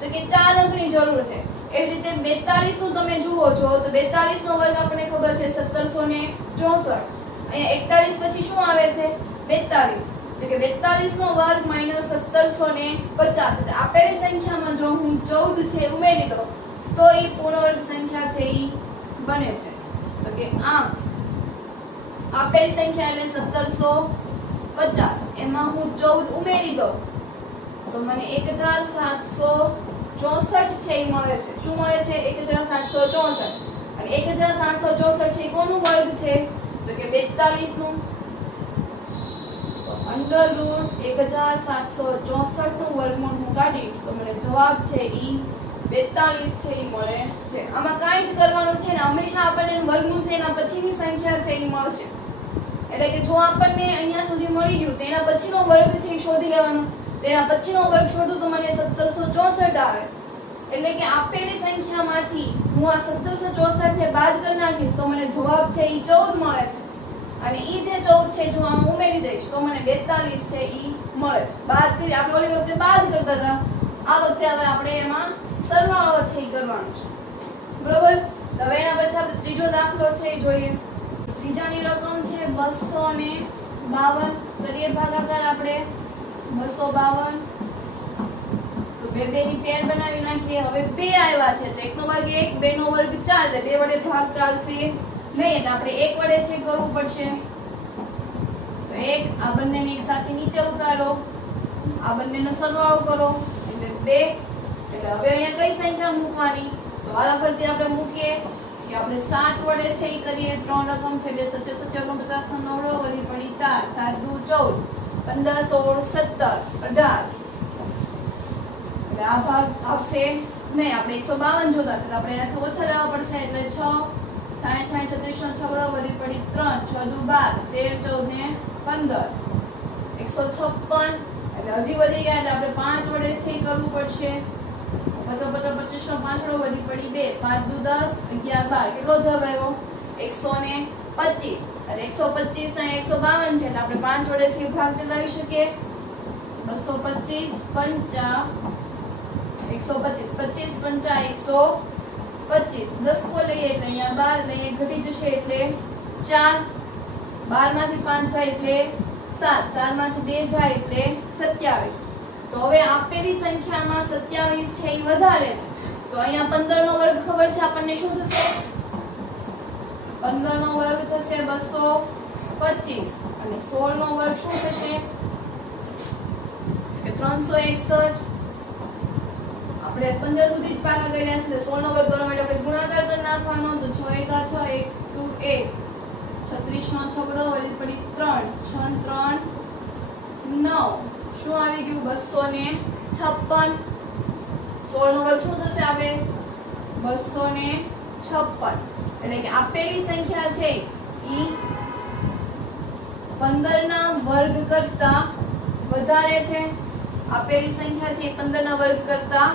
તો કે 4 અંકની જરૂર છે. એવી રીતે 42 નું તમે જુઓ છો તો 42 નો વર્ગ આપણને ખબર છે 1764. અહીંયા 41 પછી શું આવે છે? 42. એટલે કે 42 નો વર્ગ માઈનસ 1750. એટલે આપેલી સંખ્યામાં જો હું 14 છે ઉમેરી દઉં તો એ પૂર્ણ વર્ગ સંખ્યા છે એ બને છે. તો કે આમ આપેલી સંખ્યા એટલે 1750 એમાં હું 14 ઉમેરી દઉં તો મને 1764 છે એ મળે છે. શું મળે છે? 1764. અને 1764 છે કોનું વર્ગ છે? તો કે 42 નું. તો અંડર રૂટ 1764 નું વર્ગમૂળ હું કાઢીશ તો મને જવાબ છે ઈ 42 છે ઈ મળે છે. આમાં કાંઈ જ કરવાનું છે ને હંમેશા આપણને વર્ગમૂળ છે એના પછીની સંખ્યા છે ઈ મળશે. એટલે કે જો આપણને અહીંયા સુધી મળી ગયું તો એના પછીનો વર્ગ છે એ શોધી લેવાનો. તો એના પછીનો વર્ગ શોધું તો મને 1764 આવે છે. એટલે કે આપેલી સંખ્યામાંથી હું આ 1764 ને બાદ કરી નાખીશ તો મને જવાબ છે ઈ 14 મળે છે. અને ઈ જે 14 છે જો આમાં ઉમેરી દઈશ તો મને 42 છે ઈ મળે છે. બાદ કરી આપણે ઓલી વખતે બાદ કરતા હતા આ વખતે હવે આપણે એમાં સરવાળો છે ઈ કરવાનો છે. બરોબર. તો હવે એના પછી આપણે ત્રીજો દાખલો છે એ જોઈએ. ત્રીજાની રકમ છે 252. કરીએ ભાગાકાર આપણે 252. તો બે ની પેર બનાવી નાખીએ. હવે 2 આવ્યા છે તો 1 નો વર્ગ 1, 2 નો વર્ગ 4 એટલે 2 વડે ભાગ ચાલશે નહીં એટલે આપણે 1 વડે છે કરવું પડશે. તો 1 આ બંનેને એક સાથે નીચે ઉતારો આ બંનેનો સરવાળો કરો એટલે 2. એટલે હવે અહીંયા કઈ સંખ્યા મૂકવાની? તો વારાફરતી આપણે મૂકીએ કે આપણે 7 વડે છે એ કરીએ. 3 રકમ છે એટલે 17 57 50 નો 9 વધી પડી 4 7 2 14 15 16 17 18. એટલે આ ભાગ આવશે નહીં. આપણે 152 જોતા છે આપણે એનાથી ઓછા લેવા પડશે એટલે 6 66 36 નો 6 વધી પડી 3 6 2 12 13 14 ને 15 156. એટલે હજી વધી ગયા એટલે આપણે 5 વડે છે કરવું પડશે. 50 50 25 નો 5 વધી પડી 2 5 2 10 11 12. કેટલો જવાબ આવ્યો? 125. એટલે 125 ના 152 છે એટલે આપણે 5 વડે છે ભાગ ચલાવી શકીએ. 225 50 125 25 50 125 10 કો લઈએ એટલે અહીંયા 12 લઈએ ઘટી જશે એટલે 4 12 માંથી 5 જાય એટલે 7 4 માંથી 2 જાય એટલે 27. તો હવે આપેલી સંખ્યામાં 27 છે એ વધારે છે. તો અહીંયા 15 નો વર્ગ ખબર છે આપણને શું થશે? 15 નો વર્ગ થશે 225 અને 16 નો વર્ગ શું થશે? 361. આપણે 15 સુધી જ પાકા કર્યા છે 16 નો વર્ગ કરવા માટે આપણે ગુણાકાર કરી નાખવાનો. તો 6 1 6 1 2 1 36 નો 6 વધી પડી 3 6 3 9 શું આવી ગયું? 256. 16 નો વર્ગ શું થશે? આપણે 256. એટલે કે આપેલી સંખ્યા છે ઈ 15 ના વર્ગ કરતા વધારે છે. આપેલી સંખ્યા છે 15 ના વર્ગ કરતા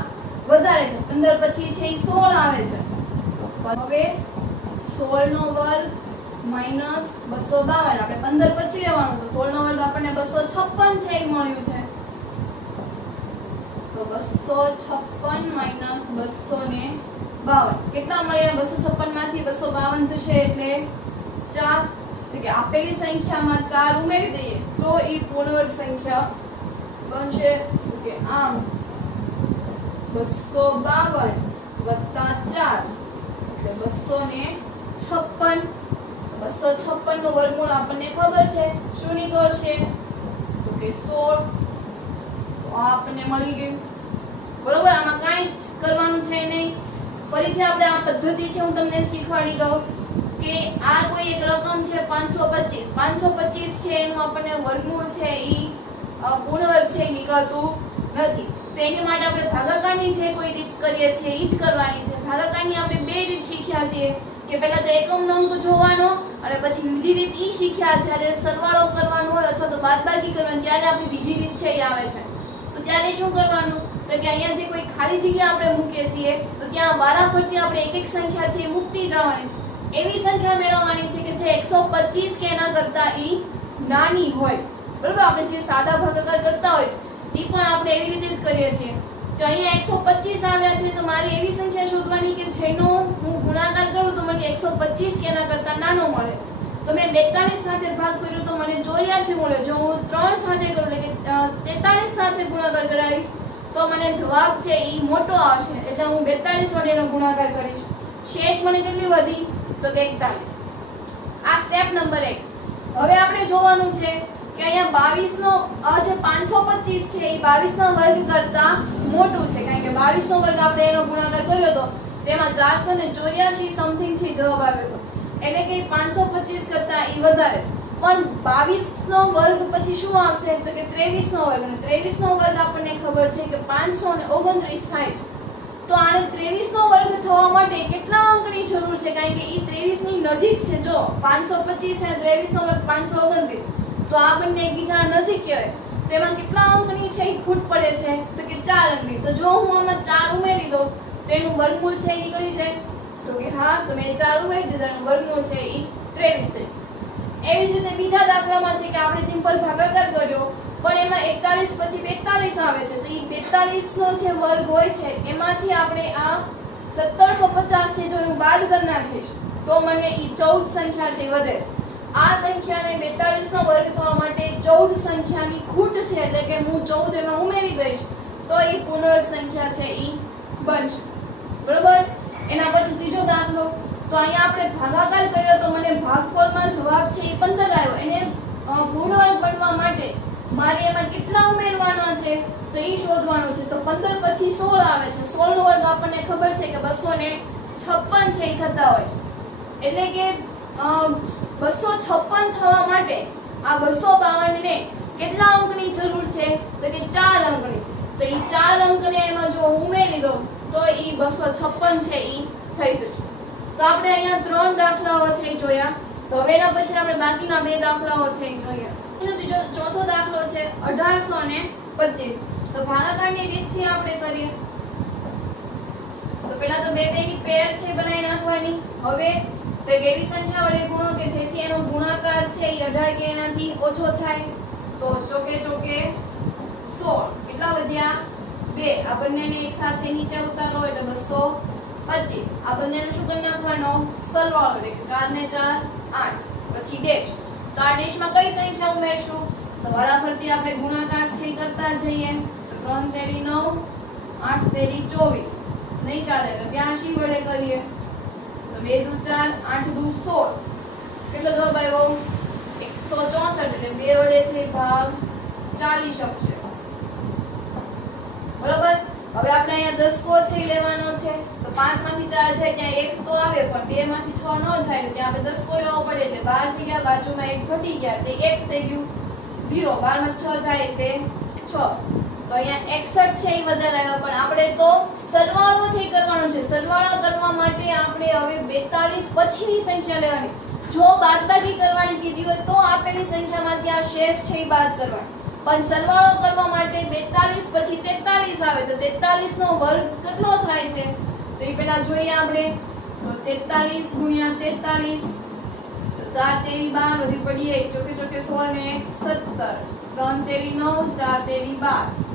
વધારે છે. 15 પછી છે એ 16 આવે છે. હવે 16 નો વર્ગ માઈનસ 252 આપણે 15 પછી લેવાનું છે. 16 નો વર્ગ આપણને 256 છે એ મળ્યું છે. તો 256 માઈનસ 252 કેટલા મળ્યા? 256 માંથી 252 થશે એટલે 4. એટલે કે આપેલી સંખ્યામાં 4 ઉમેરી દઈએ તો એ પૂર્ણ વર્ગ સંખ્યા બનશે. કે આમ 252 વત્તા 4 એટલે 256. 256 નું વર્ગમૂળ આપણને ખબર છે શું નીકળશે? તો કે 16. તો તો આ આપણને મળી ગયું બરોબર આમાં કાંઈ જ કરવાનું છે નહીં ફરીથી આપણે આ પદ્ધતિ છે હું તમને શીખવાડી દઉં કે આ કોઈ એક રકમ છે 525 છે એનું આપણને વર્ગમૂળ છે ઈ પૂર્ણ વર્ગ છે નીકળતું નથી તો એની માટે આપણે ભાગાકારની જે કોઈ રીત કરીએ છીએ ઈ જ કરવાની છે ભાગાકારની આપણે બે રીત શીખ્યા છીએ કે પહેલા તો એકમનો અંક જોવાનો અને પછી બીજી રીત ઈ શીખ્યા જ્યારે સરવાળો કરવાનો હોય અથવા તો બાદબાકી કરવાની ત્યારે આપણી બીજી રીત છે ઈ આવે છે તો ત્યારે શું કરવાનું તો કે અહીંયા જે કોઈ ખાલી જગ્યા આપણે મૂકીએ છીએ તો ત્યાં વારાફરતી આપણે એક એક સંખ્યા છે મૂકતી જવાની છે એવી સંખ્યા મેળવવાની છે કે જે 125 કે એના કરતા ઈ નાની હોય બરોબર આપણે જે સાદા ભાગાકાર કરતા હોય ઈ પણ આપણે એવી રીતે જ કરીએ છીએ તો અહીંયા 125 આવ્યા છે તો મારે એવી સંખ્યા શોધવાની કે જેનો હું ગુણાકાર કરું તો મને 125 કે એના કરતા નાનો મળે તો મેં 42 સાથે ભાગ કર્યો તો મને 84 મળ્યો જો હું 3 સાથે કરું એટલે કે 43 સાથે ગુણાકાર કરાવીશ તો મને જવાબ છે ઈ મોટો આવશે એટલે હું 42 વડે એનો ગુણાકાર કરીશ શેષ મને કેટલી વધી તો કે 41 આ સ્ટેપ નંબર 1 હવે આપણે જોવાનું છે કે અહીંયા 22 નો જે 525 છે એ 22 ના વર્ગ કરતા મોટું છે કારણ કે 22 નો વર્ગ આપણે એનો ગુણાકાર કર્યો તો તેમાં 484 સમથિંગ છે જવાબ આવ્યો તો એટલે કે 525 કરતા ઈ વધારે છે પણ 22 નો વર્ગ પછી શું આવશે તો કે 23 નો વર્ગ અને 23 નો વર્ગ આપણને ખબર છે કે 529 થાય છે તો આને 23 નો વર્ગ થવા માટે કેટલા અંકની જરૂર છે કારણ કે ઈ 23 ની નજીક છે જો 525 અને 23 નો વર્ગ 529 તો આ બંને એકબીજાના નજીક કહેવાય તો એમાં કેટલા અંકની છે ઈ ખૂટ પડે છે તો કે 4 અંકની તો જો હું આમાં 4 ઉમેરી દઉં તો એનું વર્ગમૂળ છે ઈ નીકળી જાય તો કે હા તો મેં 4 ઉમેરી દીધા એનું વર્ગમૂળ છે ઈ 23 છે એવી જ રીતે બીજા દાખલામાં છે કે આપણે સિમ્પલ ભાગાકાર કર્યો પણ એમાં 41 પછી 42 આવે છે તો ઈ 42 નો જે વર્ગ હોય છે એમાંથી આપણે આ 1750 છે જો હું બાદ કરી નાખીશ તો મને ઈ 14 સંખ્યા છે વધે છે આ સંખ્યાને 42 નો વર્ગ થવા માટે 14 સંખ્યાની ખૂટ છે એટલે કે હું 14 એમાં ઉમેરી દઈશ તો ઈ પૂર્ણવર્ગ સંખ્યા છે ઈ બનશે બરોબર એના પછી ત્રીજો દાખલો તો અહીંયા આપણે ભાગાકાર કર્યો તો મને ભાગફળમાં જવાબ છે ઈ 15 આવ્યો એને પૂર્ણવર્ગ બનવા માટે મારે એમાં કેટલા ઉમેરવાના છે તો ઈ શોધવાનું છે તો 15 પછી 16 આવે છે 16 નો વર્ગ આપણને ખબર છે કે 256 છે ઈ થતા હોય છે એટલે કે 256 થવા માટે આ 252 ને કેટલા અંકની જરૂર છે તો કે 4 અંકની તો ઈ 4 અંકને એમાં જો ઉમેરી દો તો ઈ 256 છે ઈ થઈ જશે તો આપણે અહીંયા 3 દાખલાઓ છે જોયા તો હવે એના પછી આપણે બાકીના 2 દાખલાઓ છે જોયા ચોથો દાખલો છે 1825 તો ભાગાકારની રીતથી આપણે કરીએ તો પહેલા તો બે ની પેર છે બનાવી નાખવાની હવે તો એક એવી સંખ્યા વડે ગુણો કે જેથી એનો ગુણાકાર છે એ 18 કે એનાથી ઓછો થાય તો ચોકે 16 કેટલા વધ્યા 2 આ બંનેને એક સાથે નીચે ઉતારો એટલે 225 આ બંનેને શું કરી નાખવાનો સરવાળો એટલે કે 4 ને 4 8 પછી ડેશ તો આ ડેશમાં કઈ સંખ્યા ઉમેરશું તો વારાફરતી આપણે ગુણાકાર છે કરતા જઈએ તો 3 તેરી 9 8 તેરી 24 નહીં ચાલે તો 82 વડે કરીએ તો 2 દુ 4 8 દુ 16 કેટલો જવાબ આવ્યો 164 એટલે 2 વડે છે ભાગ ચાલી શકશે બરોબર હવે આપણે અહીંયા દસકો છે લેવાનો છે તો 5 માંથી 4 જાય ત્યાં 1 તો આવે પણ 2 માંથી 6 ન જાય એટલે ત્યાં આપણે દસકો લેવો પડે એટલે 12 થઈ ગયા બાજુમાં 1 ઘટી ગયા એટલે 1 થઈ ગયું 0 12 માં 6 જાય એટલે 6 તો અહીંયા 61 છે એ વધારે આવ્યા પણ આપણે તો સરવાળો છે કરવાનો છે સરવાળો કરવા માટે આપણે હવે 42 પછીની સંખ્યા લેવાની જો બાદબાકી કરવાની કીધી હોય તો આપેલી સંખ્યામાંથી આ શેષ છે એ બાદ કરવાનો પણ સરવાળો કરવા માટે 42 પછી 43 આવે તો 43 નો વર્ગ કેટલો થાય છે તો એ પહેલા જોઈએ આપણે તો 43 ગુણ્યા 43 તો 4 તેરી 12 વધી પડી 1 ચોકે ચોકે 16 ને 1 17 3 તેરી 9 4 તેરી 12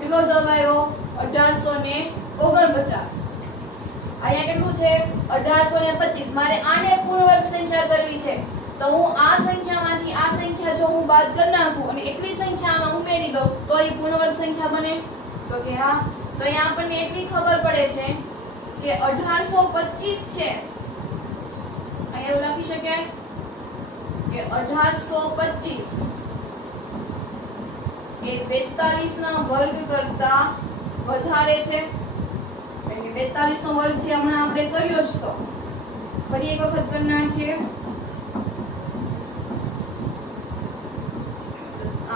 કેટલો જવાબ આવ્યો 1849 અહીંયા કેટલું છે 1825 મારે આને પૂર્ણવર્ગ સંખ્યા કરવી છે તો હું આ સંખ્યામાંથી આ સંખ્યા જો હું બાદ કરી નાખું અને એટલી સંખ્યામાં ઉમેરી દઉં તો એ પૂર્ણવર્ગ સંખ્યા બને તો કે હા તો અહીંયા આપણને એટલી ખબર પડે છે કે 1825 છે અહીંયા એવું લખી શકાય કે 1825 એ 42 ના વર્ગ કરતા વધારે છે, એટલે 42 નો વર્ગ જે હમણાં આપણે કર્યો જ તો ફરી એક વખત કરી નાખીએ.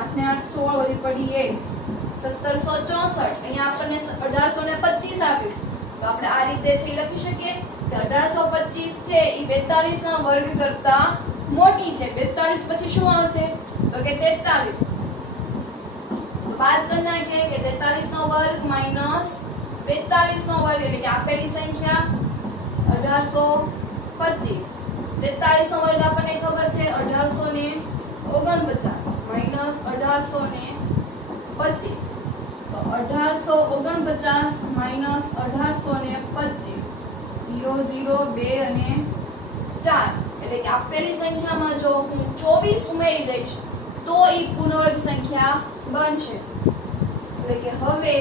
8 ને 8 16 વધી પડી 1764. અહીંયા આપણને 1825 આપ્યું, તો આપણે આ રીતે છે લખી શકીએ કે 1825 છે એ 42 ના વર્ગ કરતા મોટી છે. 42 પછી શું આવશે તો કે 43. તો બાદ કરી નાખીએ કે 43 નો વર્ગ માઈનસ 42 નો વર્ગ એટલે કે આપેલી સંખ્યા 1825. 43 નો વર્ગ આપણને ખબર છે 1849 માઈનસ 1825. તો 1849 માઈનસ 1825 0 0 2 અને 4 એટલે કે આપેલી સંખ્યામાં જો હું 24 ઉમેરી દઈશ તો એ પૂર્ણવર્ગ સંખ્યા બનશે. એટલે કે હવે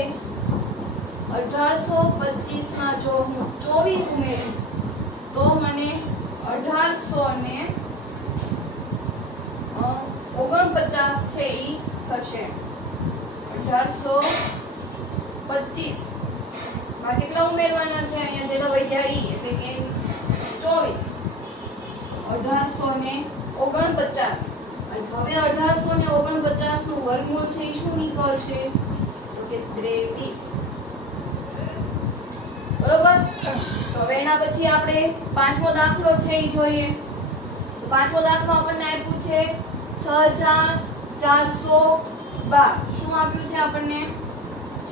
1825 માં જો હું 24 ઉમેરીશ તો મને 1849 છે ઈ થશે. 1825 માં કેટલા ઉમેરવાના છે અહીંયા જેટલા વધ્યા ઈ એટલે કે 24. 1849 અને હવે 1849 નું વર્ગમૂળ છે ઈ શું નીકળશે તો કે 23. બરોબર. તો હવે એના પછી આપણે પાંચમો દાખલો છે ઈ જોઈએ. તો પાંચમો દાખલો આપણને આપ્યું છે 6412. શું આપ્યું છે આપણને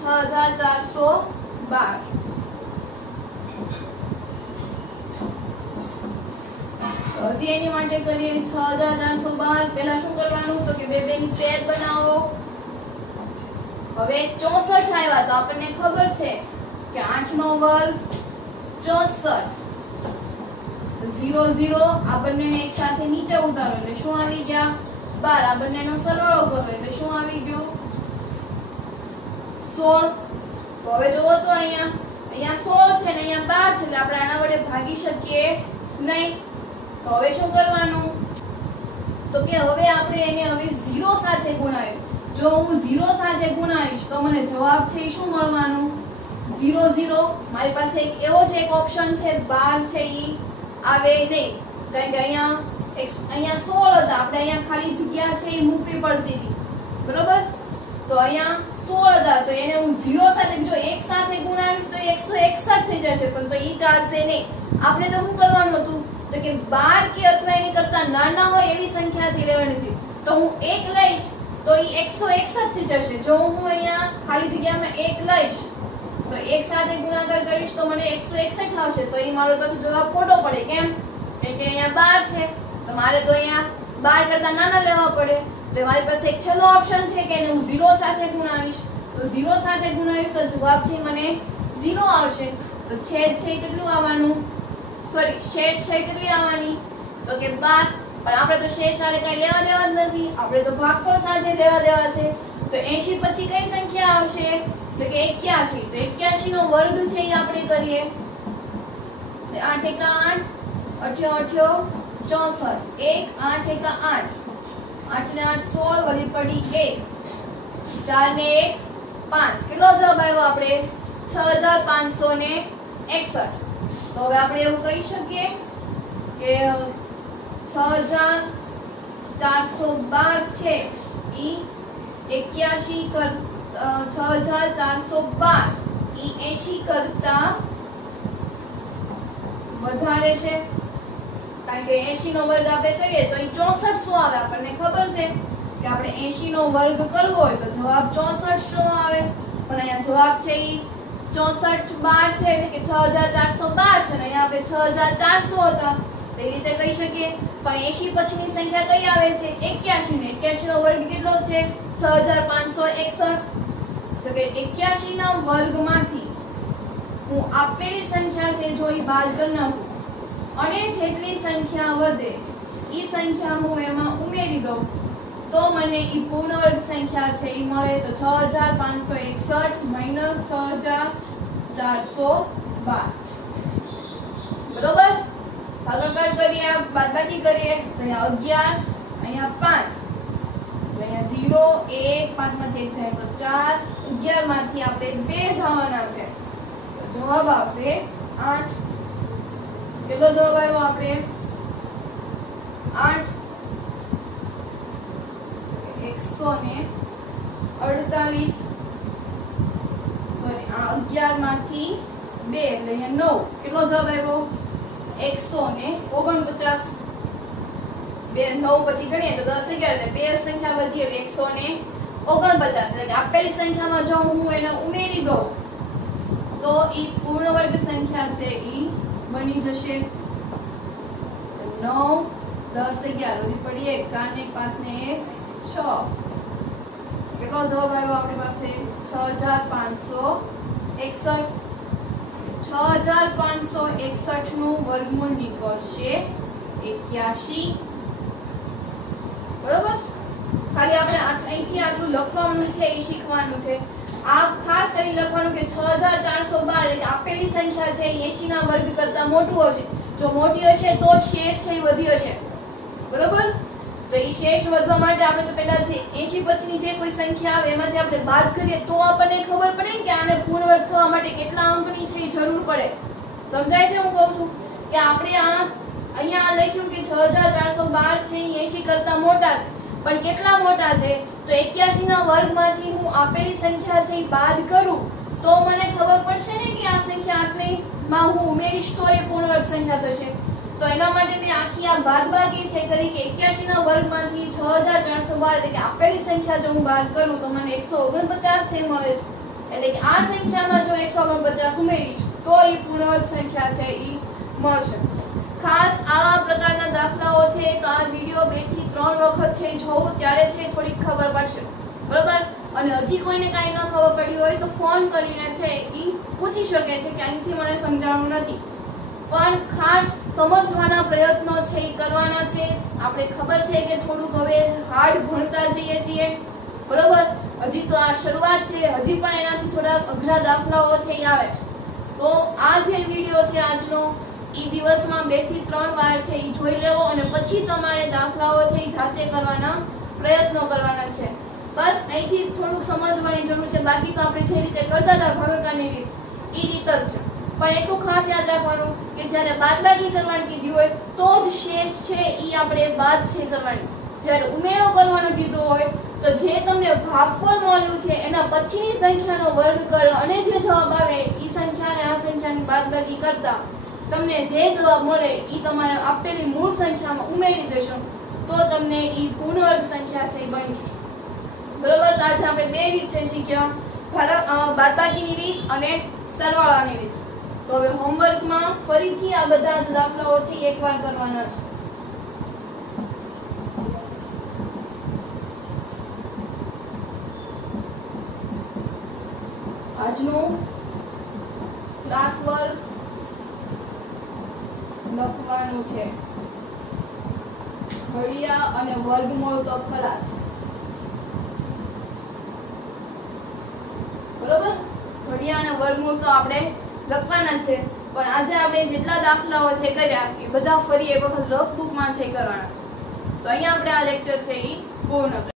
6412. હજી એની માટે કરીએ 6412. પહેલા શું કરવાનું તો કે બે ની પેર બનાવો. હવે 64 આવ્યા તો આપણને ખબર છે કે 8 નો વર્ગ 64. 0 0 આ બંનેને એક સાથે નીચે ઉતારો એટલે શું આવી ગયા 12. આ બંનેનો સરવાળો કરો એટલે શું આવી ગયું 16. તો હવે જોવો તો અહીંયા 16 છે ને અહીંયા 12 છે એટલે આપણે આના વડે ભાગી શકીએ નહીં. તો હવે શું કરવાનું તો કે હવે આપણે એને હવે 0 સાથે ગુણાવીએ. જો હું 0 સાથે ગુણાવીશ તો મને જવાબ છે શું મળવાનું 0 0. મારી પાસે એક એવો જ એક ઓપ્શન છે 12 છે ઈ આવે નહીં, કારણ કે અહીંયા 16 હતા, આપણે અહીંયા ખાલી જગ્યા છે એ મૂકવી પડતી હતી. બરોબર. તો અહીંયા 16 હતા તો એને હું 0 સાથે જો એક સાથે ગુણાવીશ તો 161 થઈ જશે, પણ તો ઈ ચાલશે નહીં. આપણે તો શું કરવાનું હતું તો કે 12 કે અથવા એની કરતા નાના હોય એવી સંખ્યા છે લેવાની હતી. તો હું 1 લઈશ તો ઈ 161 થઈ જશે. જો હું અહીંયા ખાલી જગ્યામાં 1 લઈશ તો એક સાથે ગુણાકાર કરીશ તો મને 161 આવશે. તો ઈ મારો પાછો જવાબ ખોટો પડે. કેમ? કેમ કે અહીંયા 12 છે તો મારે તો અહીંયા 12 કરતા નાના લેવા પડે. તો મારી પાસે એક છેલ્લો ઓપ્શન છે કે એને હું 0 સાથે ગુણાવીશ. તો 0 સાથે ગુણાવીશ તો જવાબ છે મને 0 આવશે. તો છેદ છે કેટલું આવવાનું શેષ છે કેટલી આવવાની તો કે 12. પણ આપણે તો શેષ સાથે કઈ લેવા દેવા જ નથી, આપણે તો ભાગફળ સાથે લેવા દેવા છે. તો 80 પછી કઈ સંખ્યા આવશે તો કે 81. તો 81 નો વર્ગ છે એ આપણે કરીએ. 8 એકા 8 8 64 1 8 એકા 8 8 ને 8 16 વળી પડી 1 4 ને 1 5. કેટલો જવાબ આવ્યો આપણે 6561. તો હવે આપણે એવું કહી શકીએ કે 6412 છે ઈ 6412 ઈ 80 કરતા વધારે છે. કારણ કે 80 નો વર્ગ આપણે કરીએ તો ઈ 64 શું આવે આપણને ખબર છે કે આપણે 80 નો વર્ગ કરવો હોય તો જવાબ 64 શું આવે. પણ અહીંયા જવાબ છે ઈ 6412 છે એટલે કે 6412 છે ને અહીંયા આપણે 6400 હતા. એ રીતે કહી શકીએ. પણ 80 પછીની સંખ્યા કઈ આવે છે 81 ને 81 નો વર્ગ કેટલો છે 6561. તો કે 81 ના વર્ગમાંથી હું આપેલી સંખ્યા છે જો ઈ બાદ કરી નાખું અને જેટલી સંખ્યા વધે ઈ સંખ્યા હું એમાં ઉમેરી દઉં તો મને ઈ પૂર્ણવર્ગ સંખ્યા છે ઈ મળે. તો 6561 માઈનસ 6412. બરોબર. ભાગાકાર કરીએ બાદબાકી કરીએ તો અહીંયા 11 અહીંયા 5 તો અહીંયા 0 1 5 માંથી 1 જાય તો 4 11 માંથી આપણે 2 જવાના છે તો જવાબ આવશે 8 કેટલો જવાબ આવ્યો આપણે 8 148 સોરી આ 11 માંથી 2 એટલે અહીંયા 9 કેટલો જવાબ આવ્યો 149 બે 9 પછી ગણીએ તો 10 11 એટલે બે સંખ્યા વધી એટલે 149 એટલે કે આપેલી સંખ્યામાં જો હું એને ઉમેરી દઉં તો ઈ પૂર્ણ વર્ગ સંખ્યા છે ઈ બની જશે 9 10 11 વધી પડી 1 4 ને 5 ને 1 6 કેટલો જવાબ આવ્યો આપણી પાસે 6561 6561 નું વર્ગમૂળ નીકળશે 81 બરોબર ખાલી આપણે અહીંથી આટલું લખવાનું છે એ શીખવાનું છે આ ખાસ કરી લખવાનું કે 6412 એટલે આપેલી સંખ્યા છે 80 ના વર્ગ કરતા મોટું હશે જો મોટી હશે તો શેષ છે એ વધી હશે બરોબર તો એ શેષ વધવા માટે આપણે તો પહેલા જે 80 પછીની જે કોઈ સંખ્યા આવે એમાંથી આપણે બાદ કરીએ તો આપણને ખબર પડે કે આને પૂર્ણ વર્ગ થવા માટે કેટલા અંકની છે જરૂર પડે સમજાય છે હું કહું છું કે આપણે આ અહીંયા લખ્યું કે 6412 છે 80 કરતા મોટા છે પણ કેટલા મોટા છે તો 81 ના વર્ગમાંથી હું આપેલી સંખ્યા છે બાદ કરું તો મને ખબર પડશે ને કે આ સંખ્યા આટલી માં હું ઉમેરીશ તો એ પૂર્ણ વર્ગ સંખ્યા થશે તો એના માટે મેં આખી આ બાદબાકી છે કરી કે 81 ના વર્ગમાંથી 6412 એટલે કે આપેલી સંખ્યા જો હું બાદ કરું તો મને 149 છે મળે છે એટલે કે આ સંખ્યામાં જો 149 ઉમેરીશ તો એ પૂર્ણ વર્ગ સંખ્યા છે એ મળશે ખાસ આવા પ્રકારના દાખલાઓ છે તો આ વિડિયો 2 થી 3 વખત છે જોવું ત્યારે છે થોડી ખબર પડશે બરોબર અને હજી કોઈને કાઈ ન ખબર પડી હોય તો ફોન કરીને છે ઈ પૂછી શકે છે કે અહીંથી મને સમજાવવાનું નથી પણ ખાસ સમજવાના પ્રયત્નો છે ઈ કરવાના છે આપણે ખબર છે કે થોડુંક હવે હાર્ડ ભણતા જઈએ છીએ બરોબર હજી તો આ શરૂઆત છે હજી પણ એનાથી થોડા અઘરા દાખલાઓ છે ઈ આવે છે તો આ જે વિડિયો છે આજનો ઈ દિવસમાં 2 થી 3 વાર છે ઈ જોઈ લેવો અને પછી તમારે દાખલાઓ છે ઈ જાતે કરવાના પ્રયત્નો કરવાના છે બસ અહીંથી થોડુંક સમજવાની જરૂર છે બાકી તો આપણે જે રીતે કરતા હતા ભાગાકારની રીત ઈ રીત જ છે પણ એટલું ખાસ યાદ રાખવાનું કે જ્યારે બાદબાકી કરવાની કીધી હોય તો જ શેષ છે ઈ આપણે બાદ છે કરવાની જ્યારે ઉમેરો કરવાનો કીધો હોય તો જે તમને ભાગફળ મળ્યું છે એના પછીની સંખ્યાનો વર્ગ કરો અને જે જવાબ આવે ઈ સંખ્યાને આ સંખ્યાની બાદબાકી કરતા તમને જે જવાબ મળે ઈ તમારે આપેલી મૂળ સંખ્યામાં ઉમેરી દેશો તો તમને ઈ પૂર્ણ વર્ગ સંખ્યા છે બની જશે બરોબર તો આજે આપણે બે રીત છે શીખ્યા બાદબાકીની રીત અને સરવાળાની રીત તો હવે હોમવર્કમાં ફરીથી આ બધા જ દાખલાઓ છે એકવાર કરવાના છે આજનું ક્લાસ વર્ક લખવાનું છે ઘડિયા અને વર્ગમૂળ તો ખરા છે બરોબર ઘડિયા અને વર્ગમૂળ તો આપણે લખવાના છે પણ આજે આપણે જેટલા દાખલાઓ છે કર્યા એ બધા ફરી એક વખત રફ બુકમાં છે કરવાના તો અહીંયા આપણે આ લેક્ચર છે એ પૂર્ણ